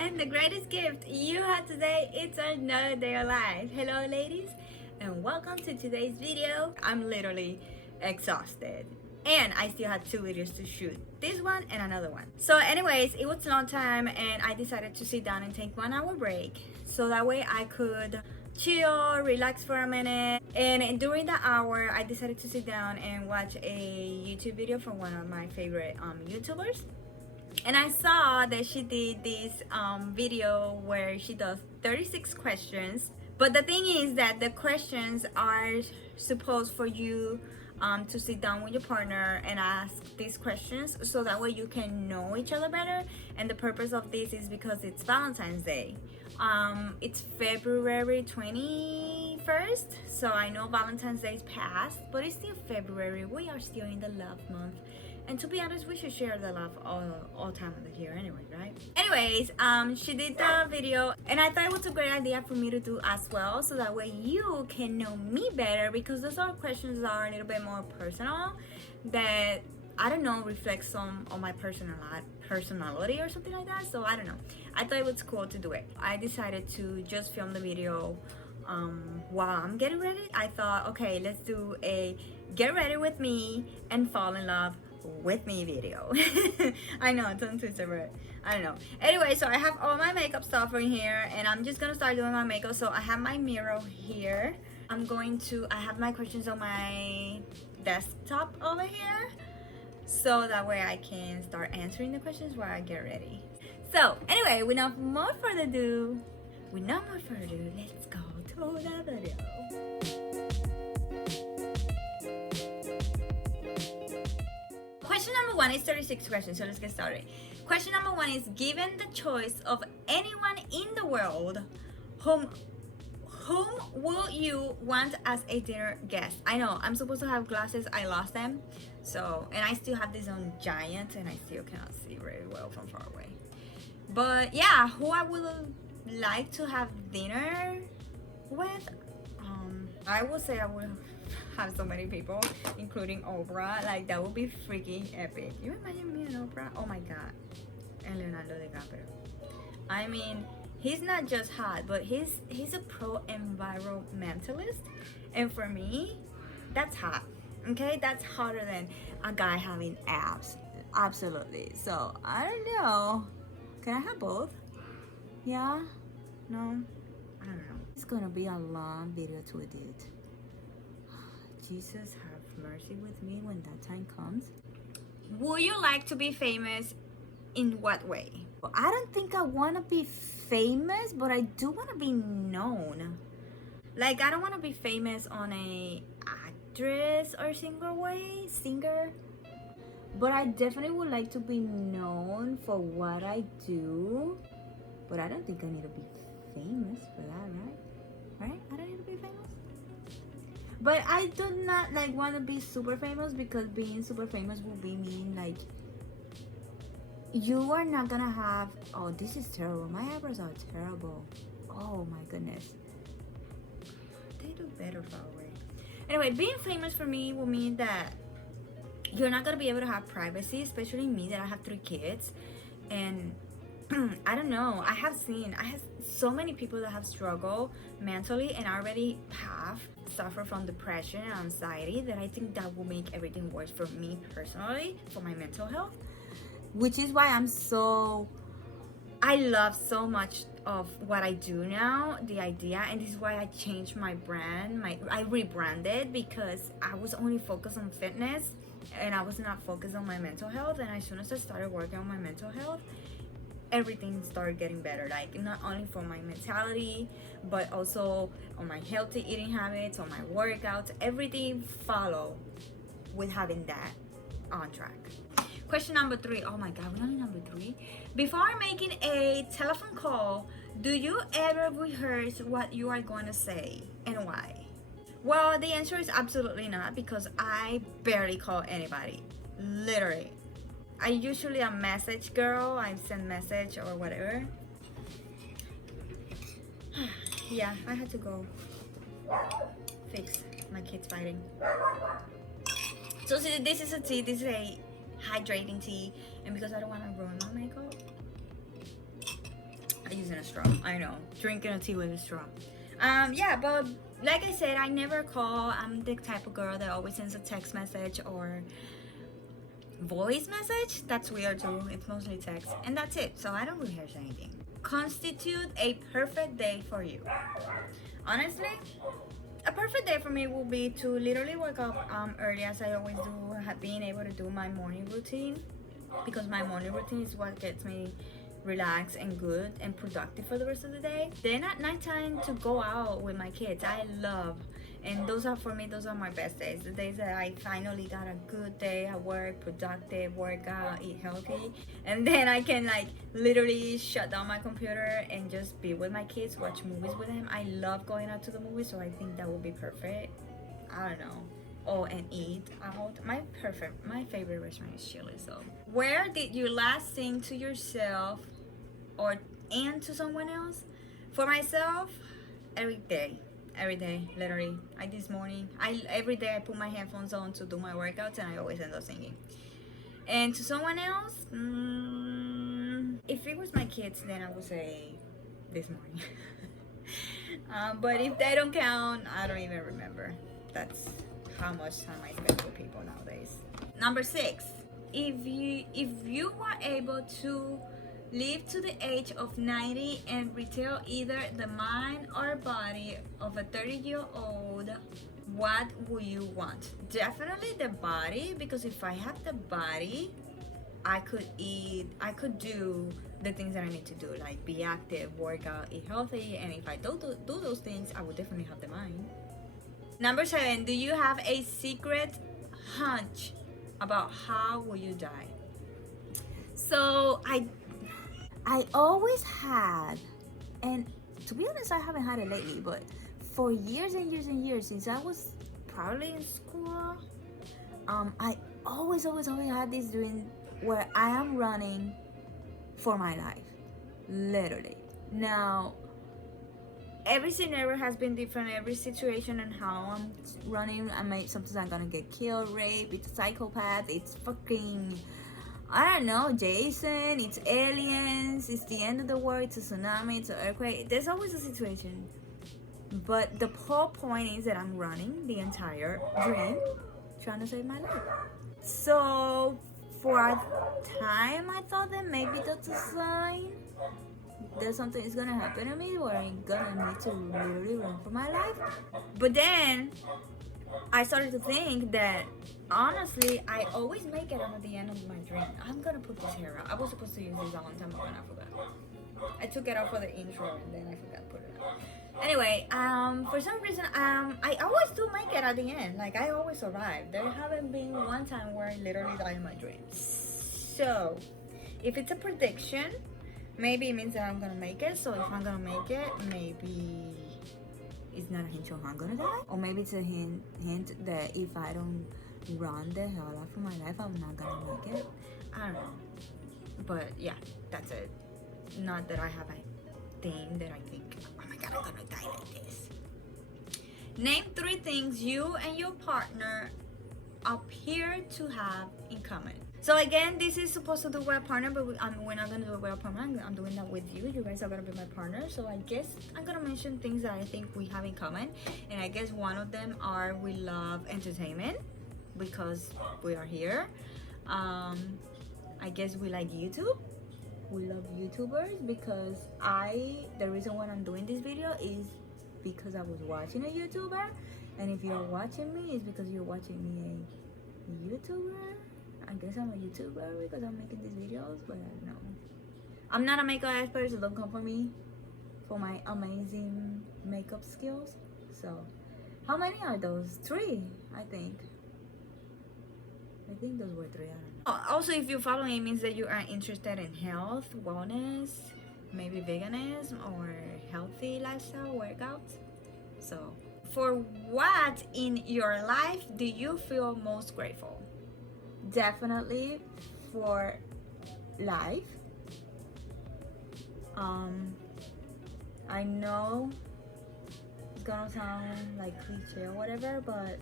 And the greatest gift you have today, it's another day alive. Hello ladies, and welcome to today's video. I'm literally exhausted. And I still had 2 videos to shoot. This one and another one. So anyways, it was a long time and I decided to sit down and take 1 hour break. So that way I could chill, relax for a minute. And during that hour, I decided to sit down and watch a YouTube video from one of my favorite YouTubers. And I saw that she did this video where she does 36 questions. But the thing is that the questions are supposed for you to sit down with your partner and ask these questions so that way you can know each other better. And the purpose of this is because it's Valentine's Day. It's February 21st, so I know Valentine's Day is past, but it's still February. We are still in the love month. And to be honest, we should share the love all time of the year anyway, right? Anyways, she did the video and I thought it was a great idea for me to do as well, so that way you can know me better, because those are questions that are a little bit more personal that, I don't know, reflects on my personality or something like that. So I don't know. I thought it was cool to do it. I decided to just film the video while I'm getting ready. I thought, okay, let's do a get ready with me and fall in love with me video. I know, tongue twister, but I don't know. Anyway, so I have all my makeup stuff in here and I'm just gonna start doing my makeup. So I have my mirror here. I have my questions on my desktop over here, so that way I can start answering the questions while I get ready. So anyway, without more further ado, let's go to the video. Question number 1 is 36 questions, so let's get started. Question number 1 is, given the choice of anyone in the world, whom will you want as a dinner guest? I know, I'm supposed to have glasses, I lost them. So, and I still have this on giant and I still cannot see very well from far away. But yeah, who I would like to have dinner with, I would say I would have so many people, including Oprah. Like, that would be freaking epic. You imagine me and Oprah? Oh my god. And Leonardo DiCaprio. I mean, he's not just hot, but he's a pro-environmentalist, and for me, that's hot. Okay, that's hotter than a guy having abs. Absolutely. So I don't know. Can I have both? Yeah? No? I don't know. It's gonna be a long video to edit. Jesus have mercy with me when that time comes. Would you like to be famous? In what way? Well, I don't think I want to be famous, but I do want to be known. Like, I don't want to be famous on a actress or singer, but I definitely would like to be known for what I do. But I don't think I need to be famous for that, right? I don't need to be famous. But I do not like want to be super famous, because being super famous will be mean like you are not gonna have, oh, this is terrible, my eyebrows are terrible, oh my goodness, they do better far away. Anyway, being famous for me will mean that you're not gonna be able to have privacy, especially me that I have 3 kids. And I don't know, I have so many people that have struggled mentally and already have suffer from depression and anxiety, that I think that will make everything worse for me personally, for my mental health. Which is why I love so much of what I do now, the idea, and this is why I changed my brand. I rebranded, because I was only focused on fitness and I was not focused on my mental health. And as soon as I started working on my mental health, everything started getting better. Like, not only for my mentality, but also on my healthy eating habits, on my workouts, everything follow with having that on track. Question number 3. Oh my god, we're on number 3. Before making a telephone call, do you ever rehearse what you are going to say and why? Well, the answer is absolutely not, because I barely call anybody. Literally. I usually a message girl. I send message or whatever. Yeah, I had to go fix my kids fighting. So this is a tea. This is a hydrating tea, and because I don't want to ruin my makeup, using a straw. I know, drinking a tea with a straw. Yeah, but like I said, I never call. I'm the type of girl that always sends a text message or voice message. That's weird too. It's mostly text, and that's it. So I don't rehearse anything. Constitute a perfect day for you. Honestly, a perfect day for me will be to literally wake up early, as I always do, being able to do my morning routine, because my morning routine is what gets me relaxed and good and productive for the rest of the day. Then at nighttime, to go out with my kids. I love, and those are, for me, those are my best days, the days that I finally got a good day at work, productive, work out, eat healthy, and then I can like literally shut down my computer and just be with my kids, watch movies with them. I love going out to the movies, so I think that would be perfect. I don't know. Oh, and eat out. My favorite restaurant is Chile. So where did you last sing to yourself and to someone else? For myself, every day, literally. This morning, every day I put my headphones on to do my workouts, and I always end up singing. And to someone else, if it was my kids, then I would say this morning. But if they don't count, I don't even remember. That's how much time I spend with people nowadays. Number 6, if you were able to live to the age of 90 and retell either the mind or body of a 30-year-old, what would you want? Definitely the body, because if I have the body, I could do the things that I need to do, like be active, work out, eat healthy, and if I don't do those things, I would definitely have the mind. Number 7, do you have a secret hunch about how will you die? So I always had, and to be honest, I haven't had it lately, but for years and years and years, since I was probably in school, I always had this dream where I am running for my life, literally. Now, every scenario has been different, every situation and how I'm running. Sometimes I'm gonna get killed, raped, it's a psychopath, it's fucking, I don't know, Jason, it's aliens, it's the end of the world, it's a tsunami, it's an earthquake. There's always a situation. But the whole point is that I'm running the entire dream, trying to save my life. So for a time, I thought that maybe that's a sign that something is gonna happen to me where I'm gonna need to literally run for my life. But then I started to think that honestly, I always make it at the end of my dream. I'm gonna put this hair out. I was supposed to use this a long time ago and I forgot. I took it out for the intro and then I forgot to put it out. Anyway, for some reason, I always do make it at the end. Like, I always survive. There haven't been one time where I literally die in my dreams. So, if it's a prediction, maybe it means that I'm gonna make it. So if I'm gonna make it, maybe it's not a hint of how I'm gonna die. Or maybe it's a hint that if I don't run the hell out for my life, I'm not gonna make it. I don't know. But yeah, that's it. Not that I have a thing that I think, oh my god, I'm gonna die like this. Name 3 things you and your partner appear to have in common. So again, this is supposed to do with a partner, but we're not gonna do it with a partner. I'm doing that with you. You guys are gonna be my partner. So I guess I'm gonna mention things that I think we have in common. And I guess one of them are we love entertainment because we are here. I guess we like YouTube. We love YouTubers because the reason why I'm doing this video is because I was watching a YouTuber. And if you're watching me, it's because you're watching me a YouTuber. I guess I'm a YouTuber because I'm making these videos, but I don't know. I'm not a makeup expert, so don't come for me for my amazing makeup skills. So, how many are those? 3, I think. I think those were 3. I don't know. Also, if you follow me, it means that you are interested in health, wellness, maybe veganism, or healthy lifestyle workouts. So, for what in your life do you feel most grateful? Definitely for life. I know it's gonna sound like cliche or whatever, but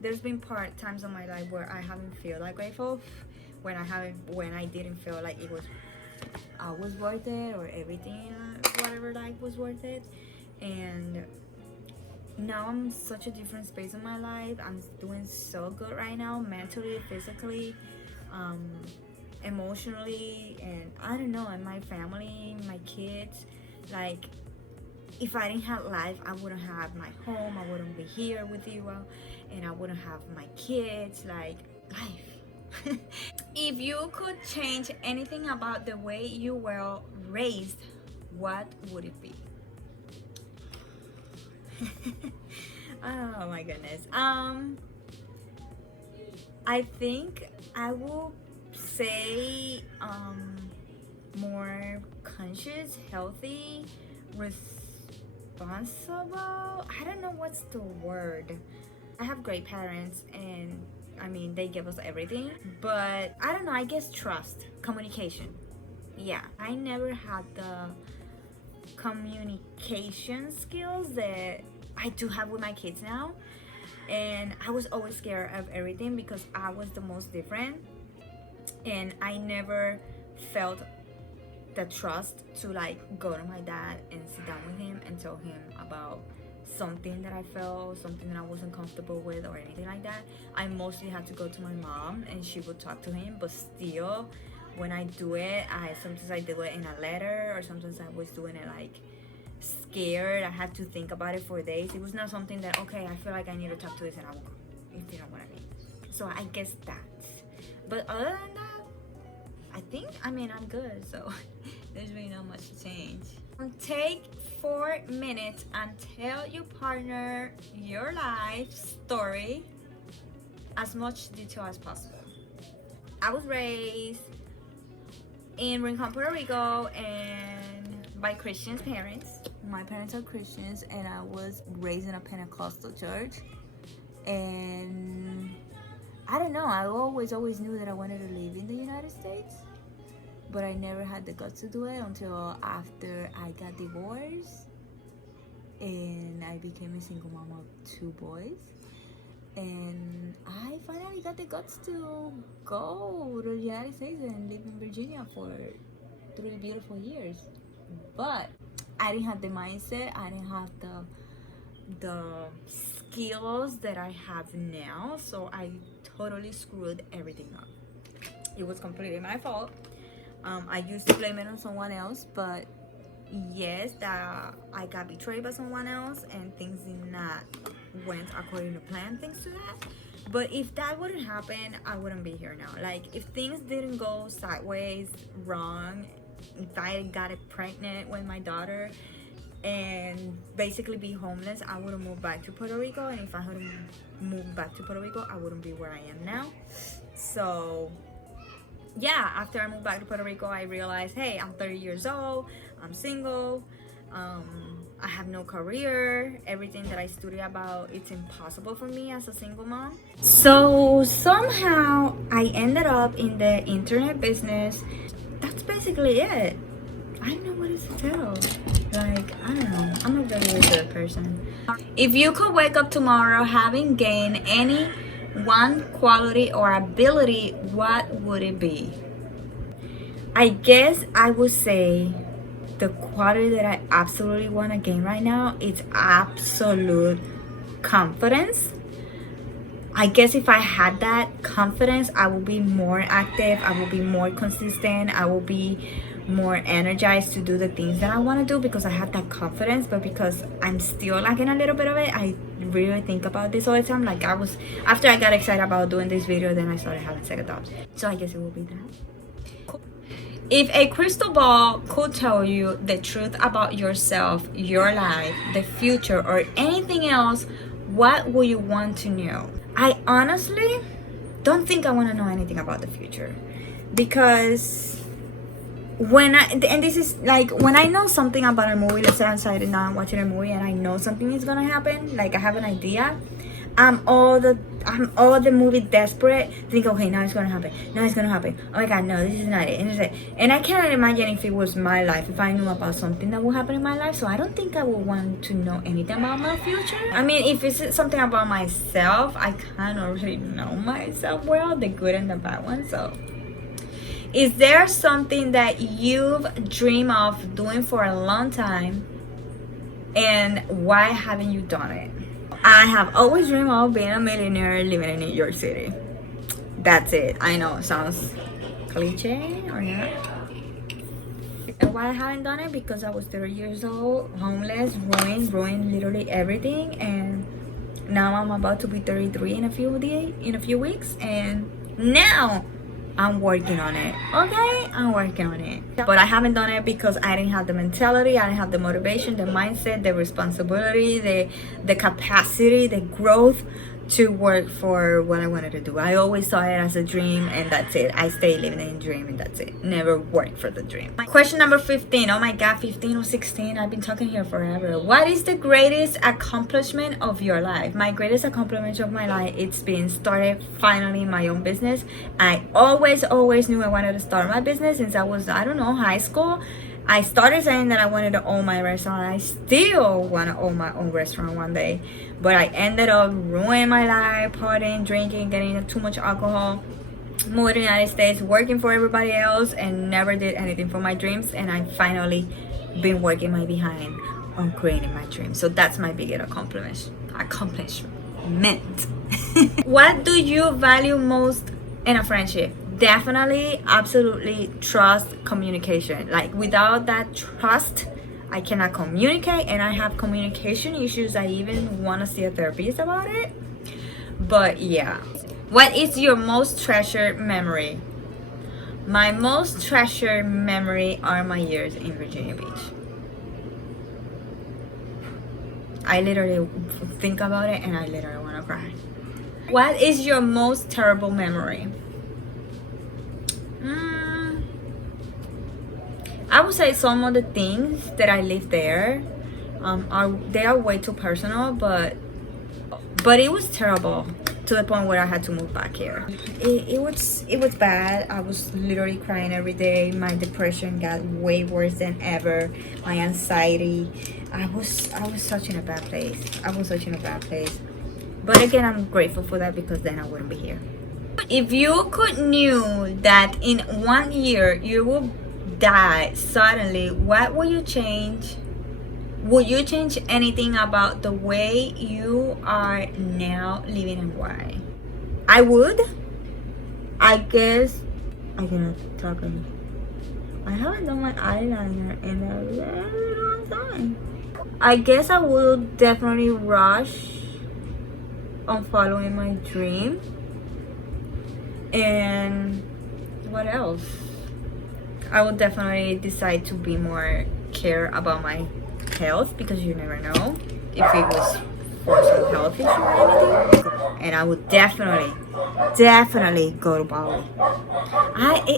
there's been times in my life where I haven't feel that grateful, when I didn't feel like it was worth it or everything whatever life was worth it. And now I'm in such a different space in my life. I'm doing so good right now, mentally, physically, emotionally, and I don't know, and my family, my kids. Like, if I didn't have life, I wouldn't have my home, I wouldn't be here with you, and I wouldn't have my kids. Like, life. If you could change anything about the way you were raised, what would it be? Oh my goodness. I think I will say more conscious, healthy, responsible. I don't know what's the word. I have great parents, and I mean, they give us everything, but I don't know, I guess trust, communication. Yeah, I never had the communication skills that I do have with my kids now, and I was always scared of everything because I was the most different, and I never felt the trust to like go to my dad and sit down with him and tell him about something that I felt, something that I wasn't comfortable with or anything like that. I mostly had to go to my mom and she would talk to him, but still when I do it, sometimes I do it in a letter, or sometimes I was doing it like scared. I had to think about it for days. It was not something that, okay, I feel like I need to talk to this and I will go, if you know what I mean. So I guess that. But other than that, I think, I mean, I'm good, so there's really not much to change. Take 4 minutes and tell your partner your life story as much detail as possible. I was raised in Rincon, Puerto Rico, and by Christian parents. My parents are Christians, and I was raised in a Pentecostal church. And I don't know, I always knew that I wanted to live in the United States, but I never had the guts to do it until after I got divorced and I became a single mom of 2 boys. And I finally got the guts to go to the United States and live in Virginia for 3 beautiful years. But I didn't have the mindset, I didn't have the skills that I have now, so I totally screwed everything up. It was completely my fault. I used to blame it on someone else, but yes, that I got betrayed by someone else and things did not went according to plan, thanks to that. But if that wouldn't happen, I wouldn't be here now. Like, if things didn't go sideways, wrong, if I got pregnant with my daughter and basically be homeless, I would have moved back to Puerto Rico. And if I hadn't moved back to Puerto Rico, I wouldn't be where I am now. So yeah, after I moved back to Puerto Rico, I realized, hey, I'm 30 years old, I'm single, I have no career, everything that I studied about, it's impossible for me as a single mom. So somehow I ended up in the internet business. That's basically it. I don't know what else to tell. Like, I don't know, I'm a very good person. If you could wake up tomorrow having gained any one quality or ability, what would it be? I guess I would say the quality that I absolutely want to gain right now is absolute confidence. I guess if I had that confidence, I will be more active, I will be more consistent, I will be more energized to do the things that I want to do because I have that confidence. But because I'm still lacking a little bit of it, I really think about this all the time. Like, after I got excited about doing this video, then I started having second thoughts. So I guess it will be that. If a crystal ball could tell you the truth about yourself, your life, the future, or anything else, what would you want to know? I honestly don't think I want to know anything about the future, because and this is like, when I know something about a movie, let's say I'm excited now, I'm watching a movie and I know something is gonna happen, like I have an idea, I'm all the movie desperate, think, okay, now it's gonna happen, oh my god, no, this is not it, and I cannot imagine if it was my life, if I knew about something that would happen in my life. So I don't think I would want to know anything about my future. I mean, if it's something about myself, I kind of already know myself well, the good and the bad one. So Is there something that you've dreamed of doing for a long time, and why haven't you done it? I have always dreamed of being a millionaire living in New York City. That's it. I know it sounds cliche or not. And why I haven't done it? Because I was 30 years old, homeless, ruined literally everything, and now I'm about to be 33 in a few weeks, and now I'm working on it. Okay, I'm working on it. But I haven't done it because I didn't have the mentality, I didn't have the motivation, the mindset, the responsibility, the capacity, the growth to work for what I wanted to do. I always saw it as a dream, and that's it. I stay living in a dream, and that's it. Never work for the dream. Question number 15. Oh my god, 15 or 16. I've been talking here forever. What is the greatest accomplishment of your life? My greatest accomplishment of my life, it's been started finally my own business. I always knew I wanted to start my business since I was, I don't know, high school. I started saying that I wanted to own my restaurant. I still want to own my own restaurant one day. But I ended up ruining my life, partying, drinking, getting too much alcohol, moving to the United States, working for everybody else, and never did anything for my dreams. And I finally been working my behind on creating my dreams. So that's my biggest accomplishment. What do you value most in a friendship? Definitely, absolutely, trust, communication. Like, without that trust, I cannot communicate, and I have communication issues. I even want to see a therapist about it. But yeah, what is your most treasured memory? My most treasured memory are my years in Virginia Beach. I literally think about it and I literally want to cry. What is your most terrible memory? I would say some of the things that I lived there are way too personal, but it was terrible to the point where I had to move back here. It was bad. I was literally crying every day. My depression got way worse than ever. My anxiety. I was such in a bad place. But again, I'm grateful for that, because then I wouldn't be here. If you could knew that in 1 year you will die suddenly, what would you change? Would you change anything about the way you are now living, and why? I would. I guess I cannot talk on. I haven't done my eyeliner in a very long time. I guess I will definitely rush on following my dream. And what else? I will definitely decide to be more care about my health, because you never know if it was for some health issue or anything. And I would definitely go to Bali.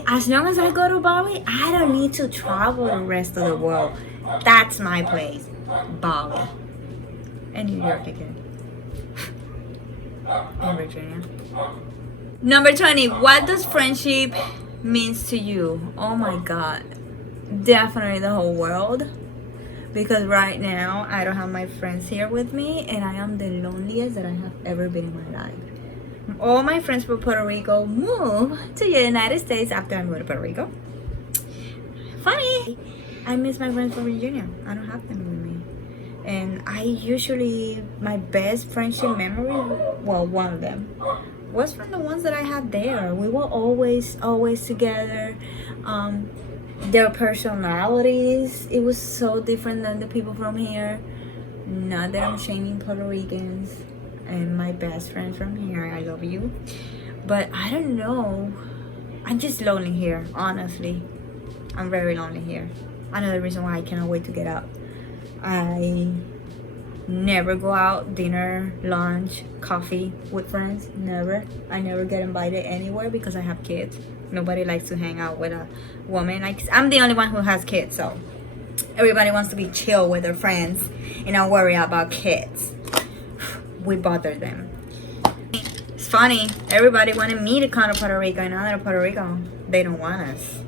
As long as I go to Bali, I don't need to travel the rest of the world. That's my place, Bali, and New York again, and Virginia. Number 20. What does friendship means to you? Oh my god, definitely the whole world, because right now I don't have my friends here with me, and I am the loneliest that I have ever been in my life. All my friends from Puerto Rico moved to the United States after I moved to Puerto Rico. Funny, I miss my friends from Virginia. I don't have them with me. And I usually, my best friendship memory, well, one of them was from the ones that I had there. We were always together. Their personalities, it was so different than the people from here. Not that I'm shaming Puerto Ricans and my best friend from here, I love you, but I don't know, I'm just lonely here. Honestly, I'm very lonely here. Another reason why I cannot wait to get out. I never go out, dinner, lunch, coffee with friends. Never. I never get invited anywhere because I have kids. Nobody likes to hang out with a woman. Like, I'm the only one who has kids, so everybody wants to be chill with their friends and not worry about kids. We bother them. It's funny, everybody wanted me to come to Puerto Rico, and now that I'm Puerto Rico, they don't want us.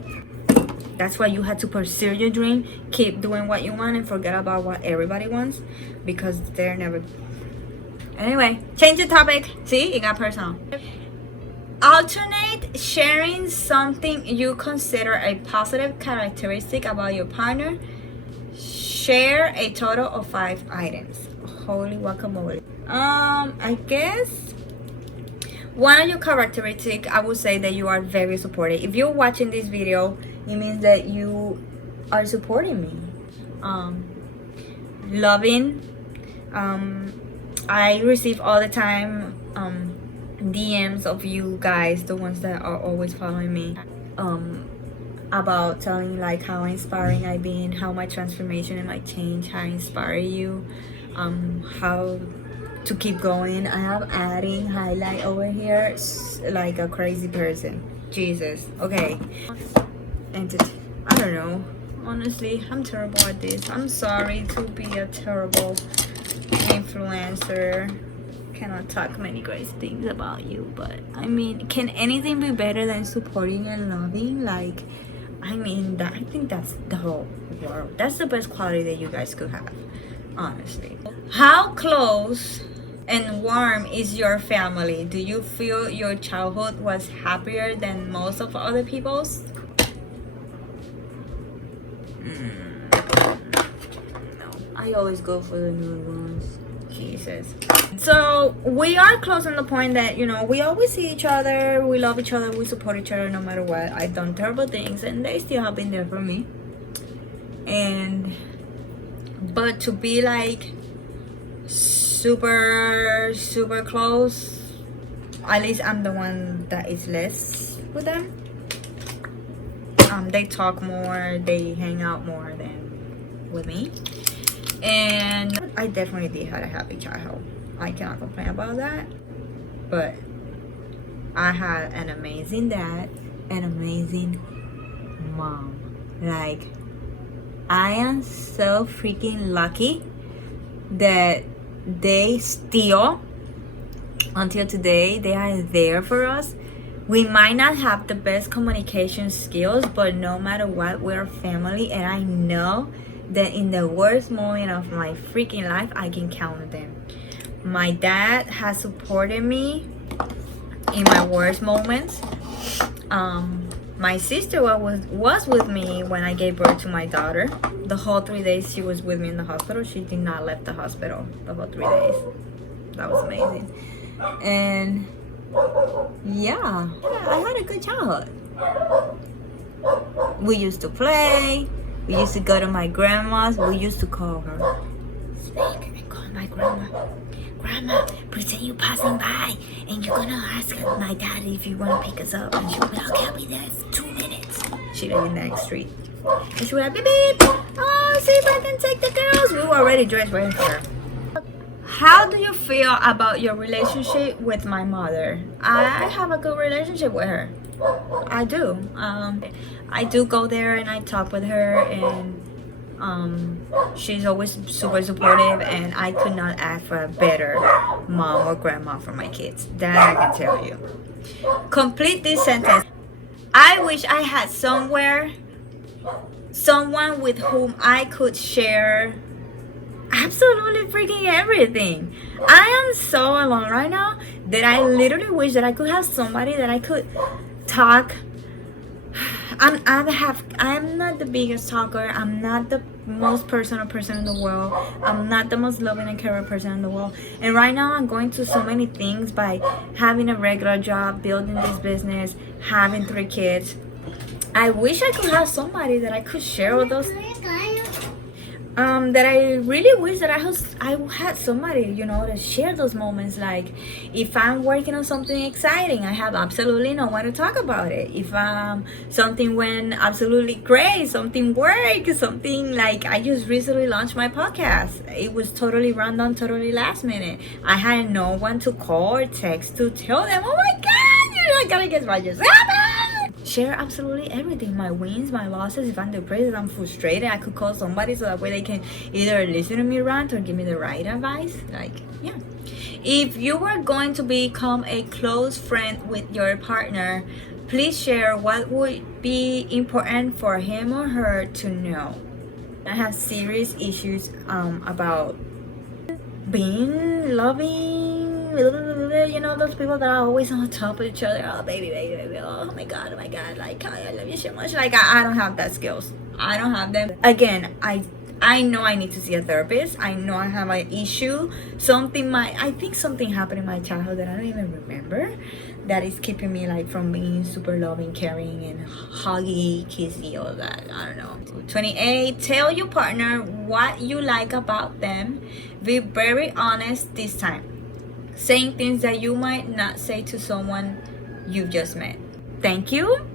That's why you had to pursue your dream, keep doing what you want, and forget about what everybody wants, because they're never. Anyway, change the topic. See, it got personal. Alternate sharing something you consider a positive characteristic about your partner. Share a total of 5 items. Holy guacamole. I guess one of your characteristics, I would say that you are very supportive. If you're watching this video, it means that you are supporting me. Loving. I receive all the time DMs of you guys, the ones that are always following me, about telling like how inspiring I've been, how my transformation and my change, how I inspire you, how to keep going. I have adding highlight over here like a crazy person. Jesus. Okay. And I don't know. Honestly, I'm terrible at this. I'm sorry to be a terrible influencer. Cannot talk many great things about you, but I mean, can anything be better than supporting and loving? Like, I mean, that I think that's the whole world. That's the best quality that you guys could have, honestly. How close and warm is your family? Do you feel your childhood was happier than most of other people's? No, I always go for the new ones. Jesus. So we are close on the point that, you know, we always see each other, we love each other, we support each other no matter what. I've done terrible things and they still have been there for me. But to be like super close, at least I'm the one that is less with them. They talk more, they hang out more than with me. And I definitely did have a happy childhood. I cannot complain about that. But I had an amazing dad, an amazing mom. Like, I am so freaking lucky that they still, until today, they are there for us. We might not have the best communication skills, but no matter what, we're family. And I know that in the worst moment of my freaking life, I can count on them. My dad has supported me in my worst moments. My sister was with me when I gave birth to my daughter. The whole 3 days she was with me in the hospital. She did not leave the hospital the whole 3 days. That was amazing. And yeah, I had a good childhood. We used to play. We used to go to my grandma's. We used to call her. Speak and call my grandma. Grandma, pretend you're passing by and you're gonna ask my dad if you wanna pick us up. And she'll be like, okay, I'll be there in 2 minutes. She lived in the next street. And she'll be like, beep beep. Oh, see if I can take the girls. We were already dressed waiting for her. How do you feel about your relationship with my mother? I have a good relationship with her. I do. I do go there and I talk with her, and she's always super supportive, and I could not ask for a better mom or grandma for my kids. That I can tell you. Complete this sentence. I wish I had someone with whom I could share absolutely freaking everything. I am so alone right now that I literally wish that I could have somebody that I could talk. I'm not the biggest talker. I'm not the most personal person in the world. I'm not the most loving and caring person in the world. And right now I'm going through so many things by having a regular job, building this business, having 3 kids. I wish I could have somebody that I could share with those. That I really wish that I had somebody, you know, to share those moments. Like, if I'm working on something exciting, I have absolutely no one to talk about it. If something went absolutely great, something worked, something like I just recently launched my podcast. It was totally random, totally last minute. I had no one to call or text to tell them, oh my God, you're not gonna get my just share absolutely everything. My wins, my losses. If I'm depressed, if I'm frustrated, I could call somebody so that way they can either listen to me rant or give me the right advice. Like, yeah. If you were going to become a close friend with your partner, please share what would be important for him or her to know. I have serious issues about being loving you know, those people that are always on top of each other. Oh baby, baby, baby, oh my god, like I love you so much. Like I don't have that skills. I don't have them. Again, I know I need to see a therapist. I know I have an issue. I think something happened in my childhood that I don't even remember, that is keeping me like from being super loving, caring, and huggy, kissy, all that. I don't know. 28, tell your partner what you like about them. Be very honest this time, saying things that you might not say to someone you've just met. Thank you.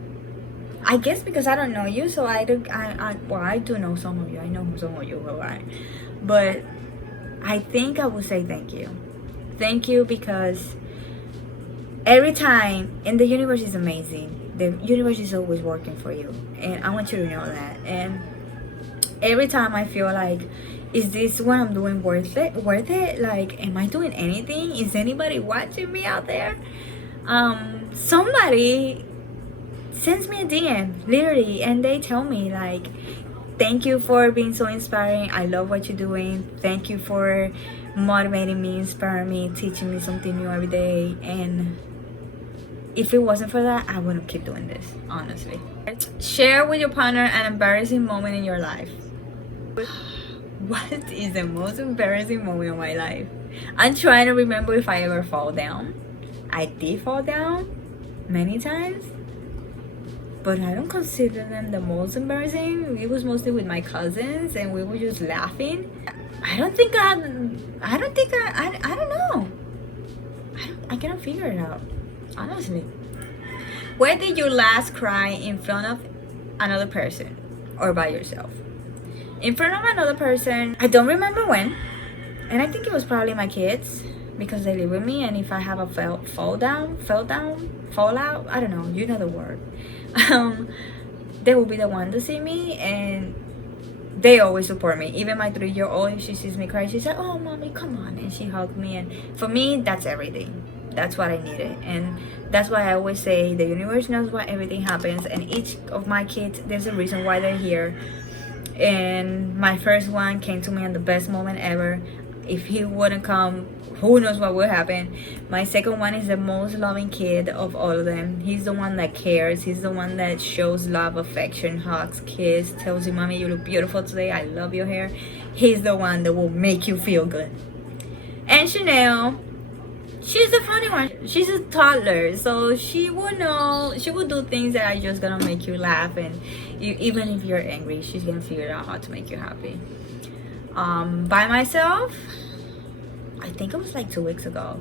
I guess because I don't know you, so I do know some of you. I know who some of you are, but I think I would say thank you. Thank you, because every time, and the universe is amazing. The universe is always working for you, and I want you to know that. And every time I feel like, is this what I'm doing worth it? Like, am I doing anything? Is anybody watching me out there? Somebody sends me a DM, literally, and they tell me like, thank you for being so inspiring. I love what you're doing. Thank you for motivating me, inspiring me, teaching me something new every day. And if it wasn't for that, I wouldn't keep doing this, honestly. Share with your partner an embarrassing moment in your life. What is the most embarrassing moment of my life? I'm trying to remember if I ever fall down. I did fall down many times, but I don't consider them the most embarrassing. It was mostly with my cousins, and we were just laughing. I don't know. I cannot figure it out, honestly. Where did you last cry in front of another person or by yourself? In front of another person, I don't remember when, and I think it was probably my kids, because they live with me, and if I have a fallout, I don't know, you know the word. They will be the one to see me, and they always support me. Even my 3-year-old, if she sees me cry, she said, oh mommy, come on, and she hugged me. And for me, that's everything. That's what I needed. And that's why I always say the universe knows why everything happens, and each of my kids, there's a reason why they're here. And my first one came to me in the best moment ever. If he wouldn't come, who knows what would happen. My second one is the most loving kid of all of them. He's the one that cares. He's the one that shows love, affection, hugs, kiss, tells you, mommy, you look beautiful today, I love your hair. He's the one that will make you feel good. And Chanel, she's the funny one. She's a toddler, so she will know, she will do things that are just gonna make you laugh, and even if you're angry, she's gonna figure out how to make you happy. By myself, I think it was like 2 weeks ago.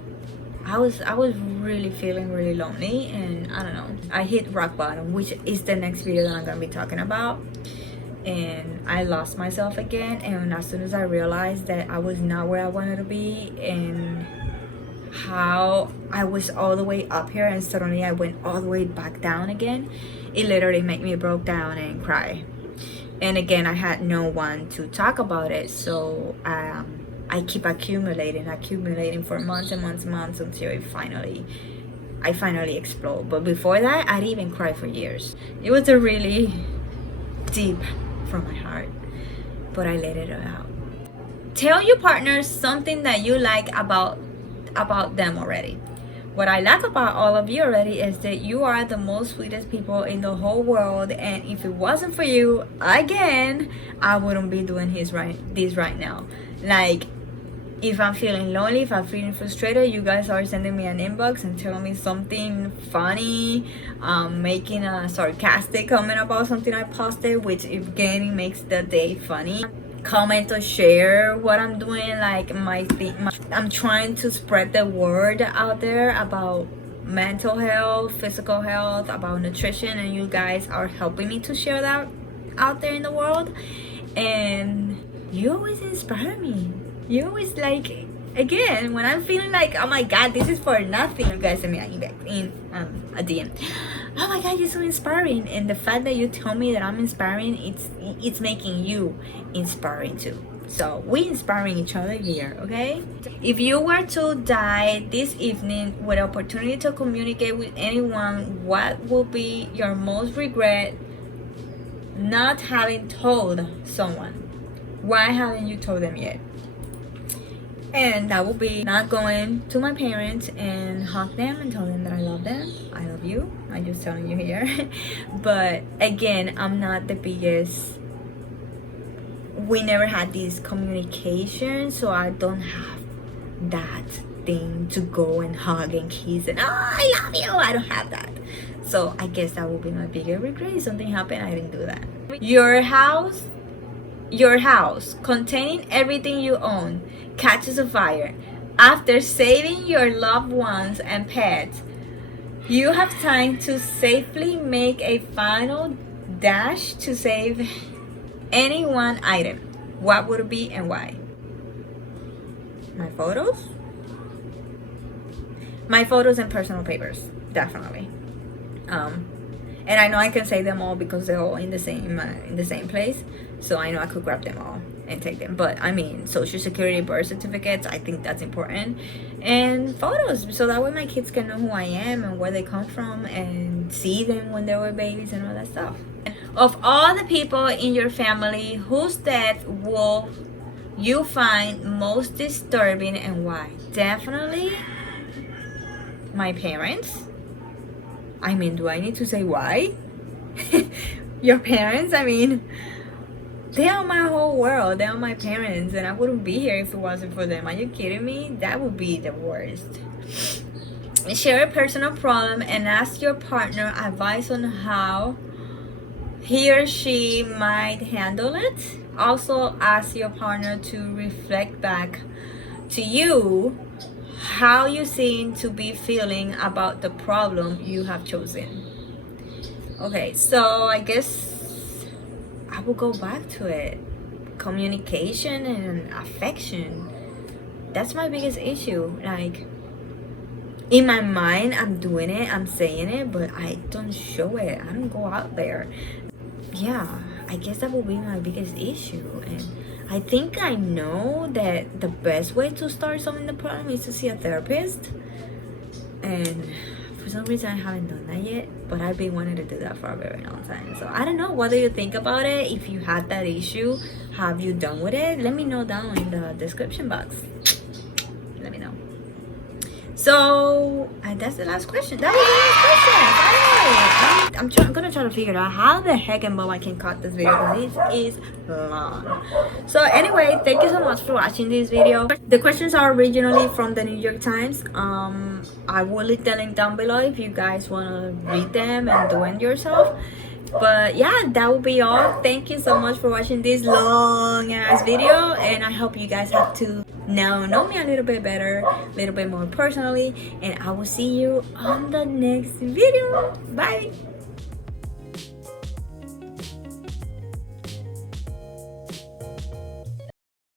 I was really feeling really lonely, and I don't know, I hit rock bottom, which is the next video that I'm gonna be talking about. And I lost myself again, and as soon as I realized that I was not where I wanted to be, and how I was all the way up here and suddenly I went all the way back down again, it literally made me broke down and cry. And again, I had no one to talk about it, so I keep accumulating for months and months until I finally explode. But before that, I didn't even cry for years. It was a really deep from my heart, but I let it out. Tell your partner something that you like about them already. What I like about all of you already is that you are the most sweetest people in the whole world, and if it wasn't for you, again, I wouldn't be doing this right now. Like, if I'm feeling lonely, if I'm feeling frustrated, you guys are sending me an inbox and telling me something funny, making a sarcastic comment about something I posted, which again makes the day funny. Comment or share what I'm doing, like I'm trying to spread the word out there about mental health, physical health, about nutrition, and you guys are helping me to share that out there in the world. And you always inspire me. You always, like, again, when I'm feeling like, oh my god, this is for nothing, you guys send me a DM. Oh my god, you're so inspiring. And the fact that you tell me that I'm inspiring, it's making you inspiring too. So we inspiring each other here, okay? If you were to die this evening with an opportunity to communicate with anyone, what will be your most regret not having told someone? Why haven't you told them yet? And that will be not going to my parents and hug them and tell them that I love them. I love you. I'm just telling you here. But again, I'm not the biggest. We never had this communication, so I don't have that thing to go and hug and kiss and, oh, I love you. I don't have that. So I guess that will be my bigger regret. If something happened, I didn't do that. Your house containing everything you own catches a fire. After saving your loved ones and pets, you have time to safely make a final dash to save any one item. What would it be and why? My photos? My photos and personal papers, definitely. And I know I can save them all because they're all in the same place, so I know I could grab them all and take them. But I mean, social security, birth certificates, I think that's important, and photos, so that way my kids can know who I am and where they come from and see them when they were babies and all that stuff. Of all the people in your family, whose death will you find most disturbing and why? Definitely my parents. I mean, do I need to say why? Your parents, I mean, they are my whole world. They are my parents, and I wouldn't be here if it wasn't for them. Are you kidding me? That would be the worst. Share a personal problem and ask your partner advice on how he or she might handle it. Also, ask your partner to reflect back to you how you seem to be feeling about the problem you have chosen. Okay, so I guess I will go back to it. Communication and affection. That's my biggest issue. Like, in my mind, I'm doing it, I'm saying it, but I don't show it. I don't go out there. Yeah, I guess that will be my biggest issue. And I think I know that the best way to start solving the problem is to see a therapist. And for some reason, I haven't done that yet. But I've been wanting to do that for a very long time. So I don't know. What do you think about it? If you had that issue, have you done with it? Let me know down in the description box. Let me know. So that's the last question. That was the last question. I'm gonna try to figure out how the heck and I can cut this video because it is long. So anyway, thank you so much for watching this video. The questions are originally from the New York Times. I will leave the link down below if you guys want to read them and do it yourself. But yeah, that will be all. Thank you so much for watching this long ass video, and I hope you guys have to now know me a little bit better, a little bit more personally, and I will see you on the next video. Bye.